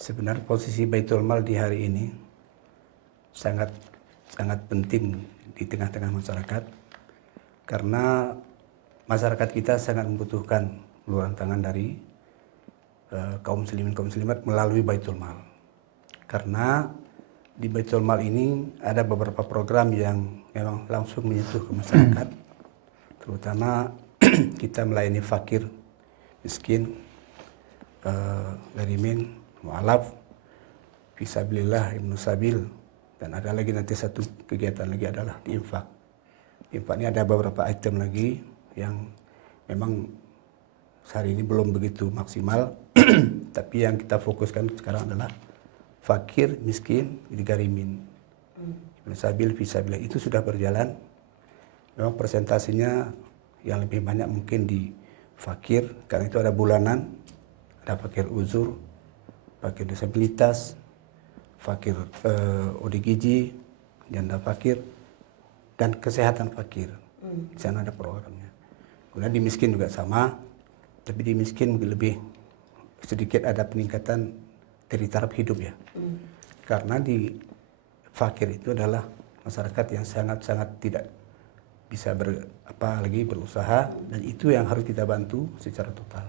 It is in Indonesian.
Sebenarnya posisi Baitul Mal di hari ini sangat penting di tengah-tengah masyarakat, karena masyarakat kita sangat membutuhkan uluran tangan dari kaum muslimin kaum muslimat melalui Baitul Mal. Karena di Baitul Mal ini ada beberapa program yang memang langsung menyentuh ke masyarakat, terutama kita melayani fakir, miskin, garimin, mu'alaf, fisabilillah, ibnu sabil, dan ada lagi nanti satu kegiatan lagi adalah di infak. Infak ini ada beberapa item lagi yang memang hari ini belum begitu maksimal, tapi yang kita fokuskan sekarang adalah fakir, miskin, garimin, ibnu sabil, fisabilillah. Itu sudah berjalan. Memang presentasinya yang lebih banyak mungkin di fakir, karena itu ada bulanan, ada fakir uzur, fakir disabilitas, fakir ODGJ, janda fakir, dan kesehatan fakir. Di sana ada programnya. Kemudian di miskin juga sama, tapi di miskin lebih sedikit ada peningkatan dari taraf hidup ya. Karena di fakir itu adalah masyarakat yang sangat-sangat tidak bisa berusaha, dan itu yang harus kita bantu secara total.